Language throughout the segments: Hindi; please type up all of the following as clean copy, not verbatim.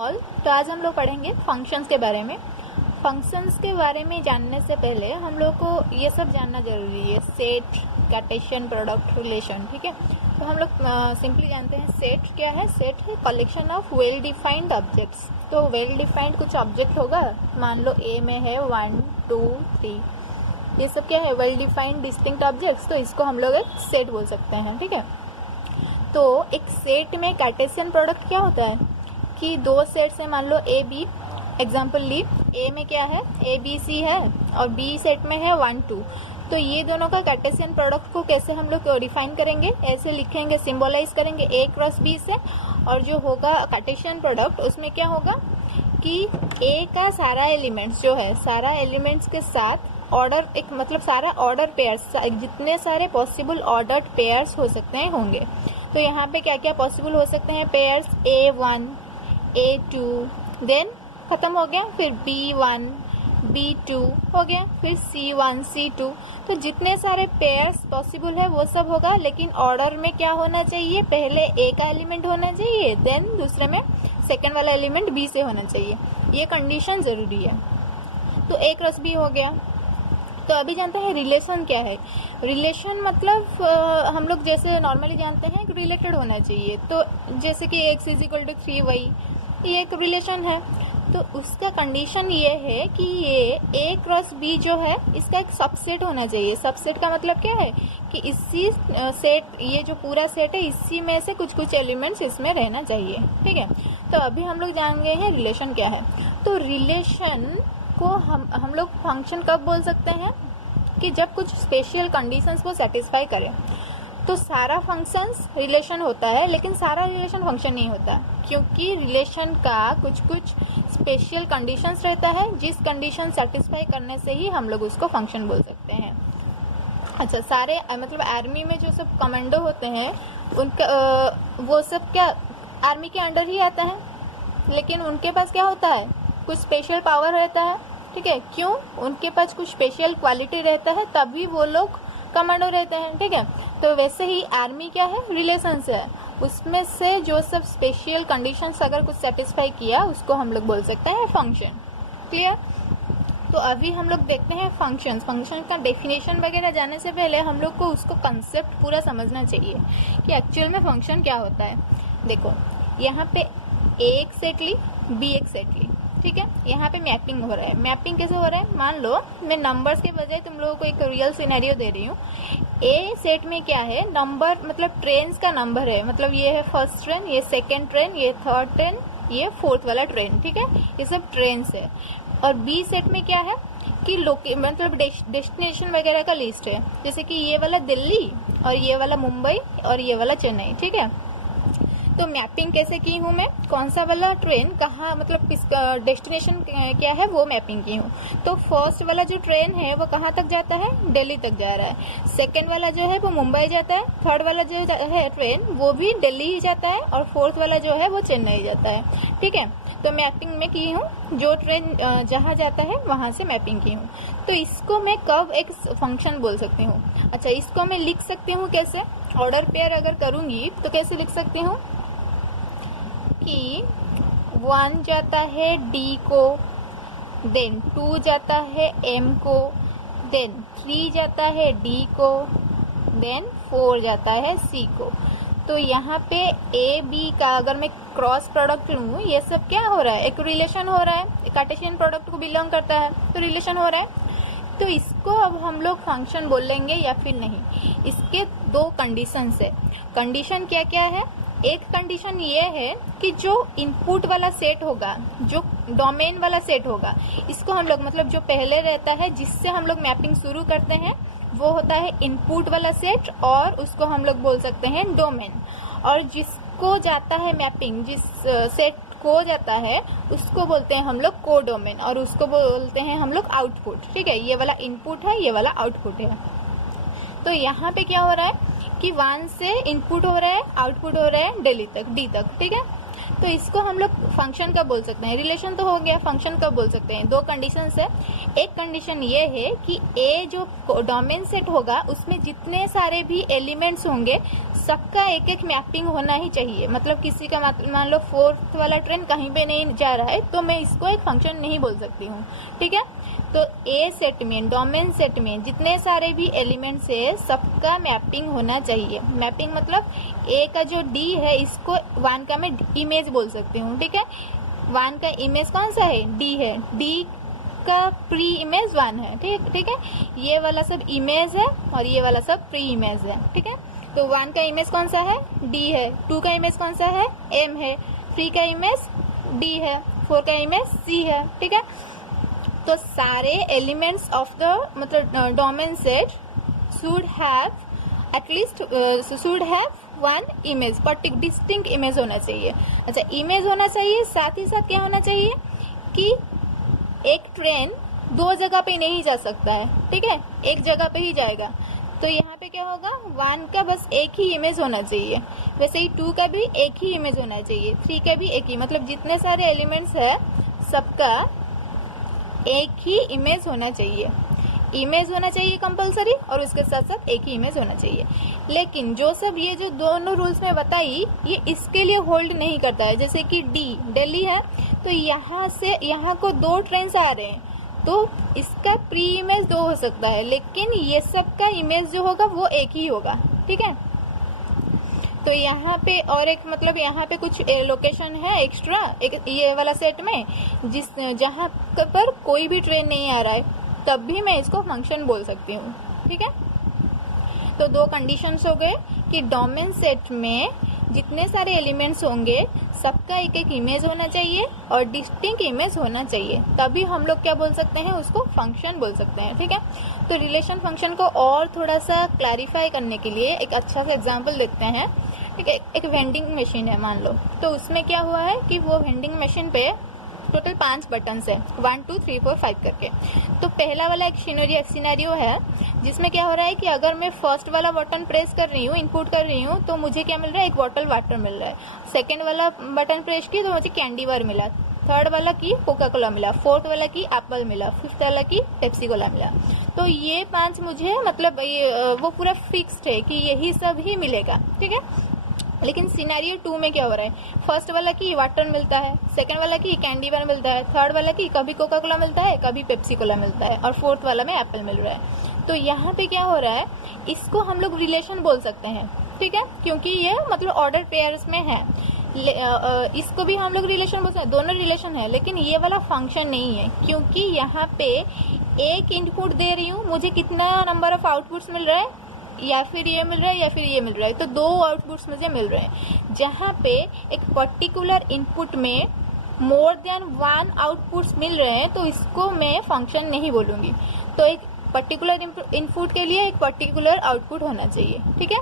ऑल। तो आज हम लोग पढ़ेंगे फंक्शंस के बारे में। फंक्शंस के बारे में जानने से पहले हम लोग को ये सब जानना जरूरी है, सेट, कार्टेशियन प्रोडक्ट, रिलेशन। ठीक है, तो हम लोग सिंपली जानते हैं सेट क्या है। सेट है collection of well defined objects. तो वेल डिफाइंड कुछ ऑब्जेक्ट होगा, मान लो ए में है 1 2 3, ये सब क्या है, वेल डिफाइंड डिस्टिंक्ट ऑब्जेक्ट्स। तो इसको हम लोग एक सेट बोल सकते हैं। ठीक है, तो एक सेट में कार्टेशियन प्रोडक्ट क्या होता है कि दो सेट्स है, मान लो ए बी। एग्जाम्पल ली, ए में क्या है, ए बी सी है और बी सेट में है 1 2। तो ये दोनों का कार्टेशियन प्रोडक्ट को कैसे हम लोग डिफाइन करेंगे, ऐसे लिखेंगे, सिंबलाइज करेंगे ए क्रॉस बी से। और जो होगा कार्टेशियन प्रोडक्ट, उसमें क्या होगा कि ए का सारा एलिमेंट्स जो है, सारा एलिमेंट्स के साथ ऑर्डर, एक मतलब सारा ऑर्डर पेयर्स, जितने सारे पॉसिबल ऑर्डर्ड पेयर्स हो सकते हैं होंगे। तो यहाँ पे क्या क्या पॉसिबल हो सकते हैं पेयर्स, A1 A2, देन खत्म हो गया, फिर B1 B2 हो गया, फिर C1 C2। तो जितने सारे पेयर्स पॉसिबल है वो सब होगा, लेकिन ऑर्डर में क्या होना चाहिए, पहले A का एलिमेंट होना चाहिए, देन दूसरे में सेकंड वाला एलिमेंट B से होना चाहिए। ये कंडीशन जरूरी है। तो A क्रॉस B हो गया। तो अभी जानते हैं रिलेशन क्या है। रिलेशन मतलब हम लोग जैसे नॉर्मली जानते हैं कि रिलेटेड होना चाहिए। तो जैसे कि x = 3y, ये एक रिलेशन है। तो उसका कंडीशन ये है कि ये a क्रॉस b जो है, इसका एक सबसेट होना चाहिए। सबसेट का मतलब क्या है कि इसी सेट, ये जो पूरा सेट है, इसी में से कुछ कुछ एलिमेंट्स इसमें रहना चाहिए। ठीक है, तो अभी हम लोग जान गए हैं रिलेशन क्या है। तो रिलेशन को हम लोग फंक्शन कब बोल सकते हैं कि जब कुछ स्पेशल कंडीशंस को सेटिस्फाई करें। तो सारा फंक्शंस रिलेशन होता है, लेकिन सारा रिलेशन फंक्शन नहीं होता, क्योंकि रिलेशन का कुछ कुछ स्पेशल कंडीशंस रहता है, जिस कंडीशन सेटिस्फाई करने से ही हम लोग उसको फंक्शन बोल सकते हैं। अच्छा, सारे मतलब आर्मी में जो सब कमांडो होते हैं, उनका वो सब क्या आर्मी के अंडर ही आता है, लेकिन उनके पास क्या होता है, कुछ स्पेशल पावर रहता है। ठीक है, क्यों, उनके पास कुछ स्पेशल क्वालिटी रहता है, तभी वो लोग कमांडो रहते हैं। ठीक है, तो वैसे ही आर्मी क्या है, रिलेशन से है, उसमें से जो सब स्पेशल कंडीशंस अगर कुछ सेटिस्फाई किया, उसको हम लोग बोल सकते हैं फंक्शन। क्लियर। तो अभी हम लोग देखते हैं फंक्शंस। फंक्शन का डेफिनेशन वगैरह जानने से पहले हम लोग को उसको कंसेप्ट पूरा समझना चाहिए कि एक्चुअल में फंक्शन क्या होता है। देखो, यहाँ पे ए एक सेट ली, बी एक सेट ली। ठीक है, यहाँ पे मैपिंग हो रहा है। मैपिंग कैसे हो रहा है, मान लो मैं नंबर्स के बजाय तुम लोगों को एक रियल सिनेरियो दे रही हूँ। ए सेट में क्या है, नंबर मतलब ट्रेन का नंबर है, मतलब ये है फर्स्ट ट्रेन, ये सेकेंड ट्रेन, ये थर्ड ट्रेन, ये फोर्थ वाला ट्रेन। ठीक है, ये सब ट्रेन है। और बी सेट में क्या है कि मतलब डेस्टिनेशन वगैरह का लिस्ट है, जैसे कि ये वाला दिल्ली और ये वाला मुंबई और ये वाला चेन्नई। ठीक है, तो मैपिंग कैसे की हूँ मैं, कौन सा वाला ट्रेन कहाँ, मतलब किस डेस्टिनेशन क्या है, वो मैपिंग की हूँ। तो फर्स्ट वाला जो ट्रेन है वो कहाँ तक जाता है, दिल्ली तक जा रहा है। सेकंड वाला जो है वो मुंबई जाता है। थर्ड वाला जो है ट्रेन वो भी दिल्ली ही जाता है। और फोर्थ वाला जो है वो चेन्नई जाता है। ठीक है, तो मैपिंग में की हूँ, जो ट्रेन जहाँ जाता है वहाँ से मैपिंग की हूँ। तो इसको मैं कब एक फंक्शन बोल सकती हूँ। अच्छा, इसको मैं लिख सकती हूँ कैसे, ऑर्डर पेयर अगर करूँगी तो कैसे लिख सकती हूँ कि 1 जाता है D को, देन 2 जाता है M को, देन 3 जाता है D को, देन 4 जाता है C को। तो यहाँ पे A B का अगर मैं क्रॉस प्रोडक्ट लूँ, ये सब क्या हो रहा है, एक रिलेशन हो रहा है, कार्टेशियन प्रोडक्ट को बिलोंग करता है, तो रिलेशन हो रहा है। तो इसको अब हम लोग फंक्शन बोलेंगे या फिर नहीं। इसके दो कंडीशन है। कंडीशन क्या क्या है, एक कंडीशन ये है कि जो इनपुट वाला सेट होगा, जो डोमेन वाला सेट होगा, इसको हम लोग मतलब जो पहले रहता है जिससे हम लोग मैपिंग शुरू करते हैं, वो होता है इनपुट वाला सेट, और उसको हम लोग बोल सकते हैं डोमेन। और जिसको जाता है मैपिंग, जिस सेट को जाता है, उसको बोलते हैं हम लोग कोडोमेन, और उसको बोलते हैं हम लोग आउटपुट। ठीक है, ये वाला इनपुट है, ये वाला आउटपुट है। तो यहाँ पे क्या हो रहा है कि 1 से इनपुट हो रहा है, आउटपुट हो रहा है दिल्ली तक, डी तक। ठीक है, तो इसको हम लोग फंक्शन कब बोल सकते हैं? रिलेशन तो हो गया, फंक्शन कब बोल सकते हैं? दो कंडीशंस है। एक कंडीशन ये है कि ए जो डोमेन सेट होगा उसमें जितने सारे भी एलिमेंट्स होंगे सबका एक एक मैपिंग होना ही चाहिए। मतलब किसी का मान लो फोर्थ वाला ट्रेन कहीं पे नहीं जा रहा है तो मैं इसको एक फंक्शन नहीं बोल सकती हूँ, ठीक है। तो ए सेट में, डोमेन सेट में जितने सारे भी एलिमेंट्स है सबका मैपिंग होना चाहिए। मैपिंग मतलब ए का जो डी है इसको वन का मैं इमेज बोल सकती हूँ, ठीक है। वन का इमेज कौन सा है? डी है। डी का प्री इमेज वन है, ठीक है। ये वाला सब इमेज है और ये वाला सब प्री इमेज है, ठीक है। तो वन का इमेज कौन सा है? डी है। टू का इमेज कौन सा है? एम है। थ्री का इमेज डी है। फोर का इमेज सी है, ठीक है। तो सारे एलिमेंट्स ऑफ द मतलब domain set should have at least should have one image, distinct image होना चाहिए। अच्छा, इमेज होना चाहिए, साथ ही साथ क्या होना चाहिए कि एक ट्रेन दो जगह पे नहीं जा सकता है, ठीक है, एक जगह पे ही जाएगा। तो यहाँ पे क्या होगा? वन का बस एक ही इमेज होना चाहिए, वैसे ही टू का भी एक ही इमेज होना चाहिए, थ्री का भी एक ही, मतलब जितने सारे एलिमेंट्स है सबका एक ही इमेज होना चाहिए। इमेज होना चाहिए कंपलसरी और उसके साथ साथ एक ही इमेज होना चाहिए। लेकिन जो सब ये जो दोनों रूल्स में बताई ये इसके लिए होल्ड नहीं करता है। जैसे कि डी दिल्ली है तो यहाँ से यहाँ को दो ट्रेन आ रहे हैं तो इसका प्री इमेज दो हो सकता है, लेकिन ये सब का इमेज जो होगा वो एक ही होगा, ठीक है। तो यहाँ पे और एक मतलब यहाँ पे कुछ लोकेशन है एक्स्ट्रा एक ये वाला सेट में जहाँ पर कोई भी ट्रेन नहीं आ रहा है तब भी मैं इसको फंक्शन बोल सकती हूँ, ठीक है। तो दो कंडीशंस हो गए कि डोमेन सेट में जितने सारे एलिमेंट्स होंगे सबका एक एक इमेज होना चाहिए और डिस्टिंक्ट इमेज होना चाहिए, तभी हम लोग क्या बोल सकते हैं? उसको फंक्शन बोल सकते हैं, ठीक है। तो रिलेशन फंक्शन को और थोड़ा सा क्लैरिफाई करने के लिए एक अच्छा सा एग्जांपल देखते हैं, ठीक है। एक वेंडिंग मशीन है मान लो, तो उसमें क्या हुआ है कि वो वेंडिंग मशीन पे टोटल 5 बटन्स है, 1 2 3 4 5 करके। तो पहला वाला एक सिनेरियो है जिसमें क्या हो रहा है कि अगर मैं फर्स्ट वाला बटन प्रेस कर रही हूँ, इनपुट कर रही हूँ, तो मुझे क्या मिल रहा है? एक बॉटल वाटर मिल रहा है। सेकंड वाला बटन प्रेस की तो मुझे कैंडी बार मिला, थर्ड वाला की कोका कोला मिला, फोर्थ वाला की एप्पल मिला, फिफ्थ वाला की पेप्सी कोला मिला। तो ये 5 मुझे मतलब ये वो पूरा फिक्स्ड है कि यही सब ही मिलेगा, ठीक है। लेकिन सिनेरियो 2 में क्या हो रहा है? फर्स्ट वाला की वाटर मिलता है, सेकंड वाला की कैंडी बार मिलता है, थर्ड वाला की कभी कोका कोला मिलता है, कभी पेप्सी कोला मिलता है, और फोर्थ वाला में एप्पल मिल रहा है। तो यहाँ पे क्या हो रहा है? इसको हम लोग रिलेशन बोल सकते हैं, ठीक है, क्योंकि ये मतलब ऑर्डर पेयर्स में है। इसको भी हम लोग रिलेशन बोल सकते हैं, दोनों रिलेशन है, लेकिन ये वाला फंक्शन नहीं है क्योंकि यहाँ पे एक इनपुट दे रही हूँ, मुझे कितना नंबर ऑफ आउटपुट्स मिल रहा है? या फिर ये मिल रहा है या फिर ये मिल रहा है, तो 2 आउटपुट्स मुझे मिल रहे हैं। जहाँ पे एक पर्टिकुलर इनपुट में मोर देन 1 आउटपुट्स मिल रहे हैं तो इसको मैं फंक्शन नहीं बोलूँगी। तो एक पर्टिकुलर इनपुट के लिए एक पर्टिकुलर आउटपुट होना चाहिए, ठीक है।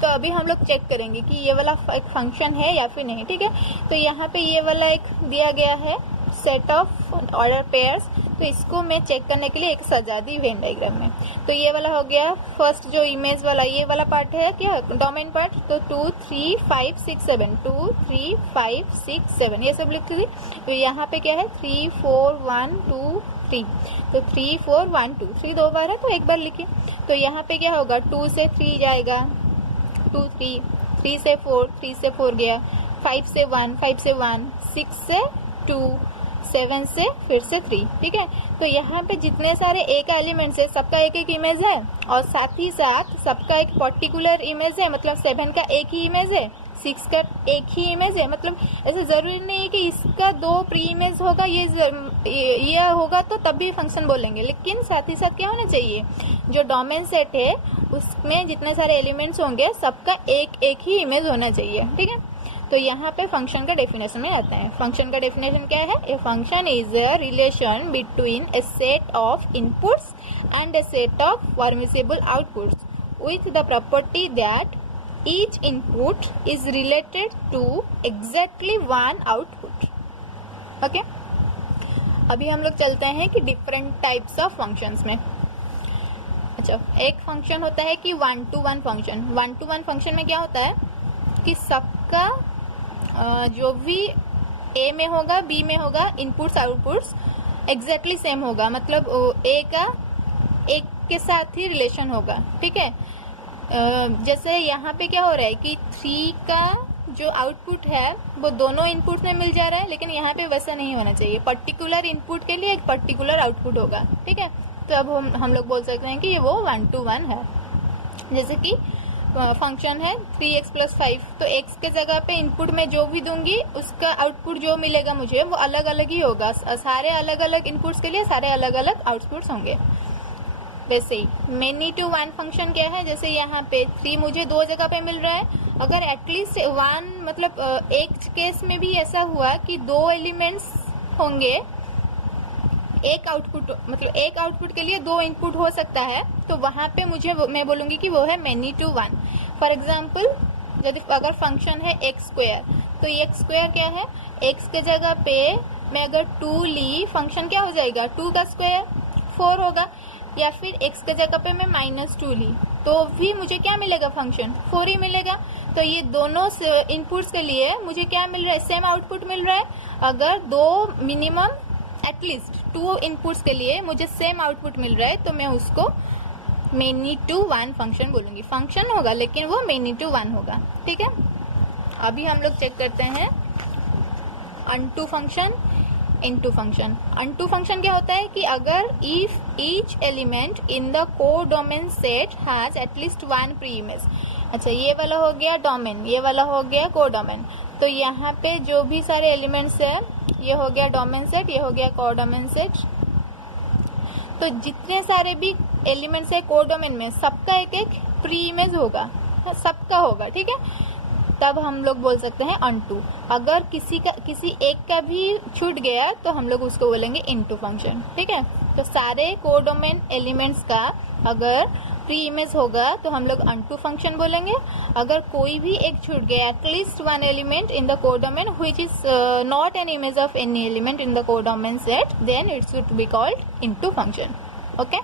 तो अभी हम लोग चेक करेंगे कि ये वाला एक फंक्शन है या फिर नहीं, ठीक है। तो यहाँ पे ये वाला एक दिया गया है सेट ऑफ ऑर्डर पेयर्स, तो इसको मैं चेक करने के लिए एक सजा दी वेन डायग्राम में। तो ये वाला हो गया फर्स्ट जो इमेज वाला ये वाला पार्ट है क्या डोमेन पार्ट, तो 2 3 5 6 7 2 3 5 6 7 ये सब लिखती थी। तो यहाँ पे क्या है 3 4 1 2 3, तो 3 4 1 2 3 2 बार है तो एक बार लिखिए। तो यहाँ पे क्या होगा 2 से 3 जाएगा 2 3, 3 से 4 3 से 4 गया, 5 से 1 5 से 1, 6 से 2, 7 से फिर से 3, ठीक है। तो यहाँ पे जितने सारे ए का एलिमेंट्स है सबका एक एक इमेज है और साथ ही साथ सबका एक पर्टिकुलर इमेज है, मतलब 7 का एक ही इमेज है, 6 का एक ही इमेज है। मतलब ऐसा जरूरी नहीं है कि इसका 2 प्री इमेज होगा ये होगा तो तब भी फंक्शन बोलेंगे, लेकिन साथ ही साथ क्या होना चाहिए जो डोमेन सेट है उसमें जितने सारे एलिमेंट्स होंगे सबका एक एक ही इमेज होना चाहिए, ठीक है। तो यहाँ पे फंक्शन का डेफिनेशन में आते हैं। फंक्शन का डेफिनेशन क्या है? A function is a relation between a set of inputs and a set of permissible outputs with the property that each input is related to exactly 1 output. Okay, अभी हम लोग चलते हैं कि डिफरेंट टाइप्स ऑफ फंक्शंस में। अच्छा, एक फंक्शन होता है कि 1 to 1 फंक्शन। 1 to 1 फंक्शन में क्या होता है कि सबका जो भी ए में होगा बी में होगा इनपुट्स आउटपुट्स एग्जैक्टली सेम होगा, मतलब ए का एक के साथ ही रिलेशन होगा, ठीक है। जैसे यहाँ पे क्या हो रहा है कि 3 का जो आउटपुट है वो दोनों इनपुट में मिल जा रहा है, लेकिन यहाँ पे वैसा नहीं होना चाहिए। पर्टिकुलर इनपुट के लिए एक पर्टिकुलर आउटपुट होगा, ठीक है। तो अब हम लोग बोल सकते हैं कि ये वो 1 to 1 है। जैसे कि फंक्शन है 3x + 5, तो x के जगह पे इनपुट में जो भी दूंगी उसका आउटपुट जो मिलेगा मुझे वो अलग अलग ही होगा। सारे अलग अलग इनपुट्स के लिए सारे अलग अलग आउटपुट्स होंगे। वैसे ही मेनी टू 1 फंक्शन क्या है, जैसे यहाँ पे 3 मुझे 2 जगह पे मिल रहा है, अगर एटलीस्ट 1 मतलब एक केस में भी ऐसा हुआ कि 2 एलिमेंट्स होंगे, एक आउटपुट मतलब एक आउटपुट के लिए 2 इनपुट हो सकता है, तो वहां पे मैं बोलूंगी कि वो है मेनी टू 1। फॉर एग्जाम्पल अगर फंक्शन है x², तो x² क्या है, x के जगह पे मैं अगर 2 ली, फंक्शन क्या हो जाएगा 2 का स्क्वायर 4 होगा, या फिर x के जगह पे मैं -2 ली तो भी मुझे क्या मिलेगा, फंक्शन 4 ही मिलेगा। तो ये दोनों इनपुट्स के लिए मुझे क्या मिल रहा है, सेम आउटपुट मिल रहा है। अगर 2 मिनिमम एटलीस्ट 2 इनपुट्स के लिए मुझे सेम आउटपुट मिल रहा है तो मैं उसको मेनी टू 1 फंक्शन बोलूंगी। फंक्शन होगा लेकिन वो मेनी टू 1 होगा, ठीक है। अभी हम लोग चेक करते हैं unto function, into function. Unto function क्या होता है कि अगर if each element in the codomain set has at least 1 pre image. अच्छा, ये वाला हो गया डोमेन, ये वाला हो गया कोडोमेन। तो यहाँ पे जो भी सारे एलिमेंट्स है, ये हो गया डोमेन सेट, ये हो गया कोडोमेन सेट। तो जितने सारे भी एलिमेंट्स है कोडोमेन में, सबका एक एक प्री इमेज होगा, सबका होगा, ठीक है। तब हम लोग बोल सकते हैं अनटू। अगर किसी एक का भी छूट गया तो हम लोग उसको बोलेंगे इनटू फंक्शन, ठीक है। तो सारे कोडोमेन एलिमेंट्स का अगर प्री इमेज होगा तो हम लोग अनटू फंक्शन बोलेंगे। अगर कोई भी एक छूट गया, at least 1 element in the codomain which is not an image of any element in the codomain set, then it should be called into function, okay.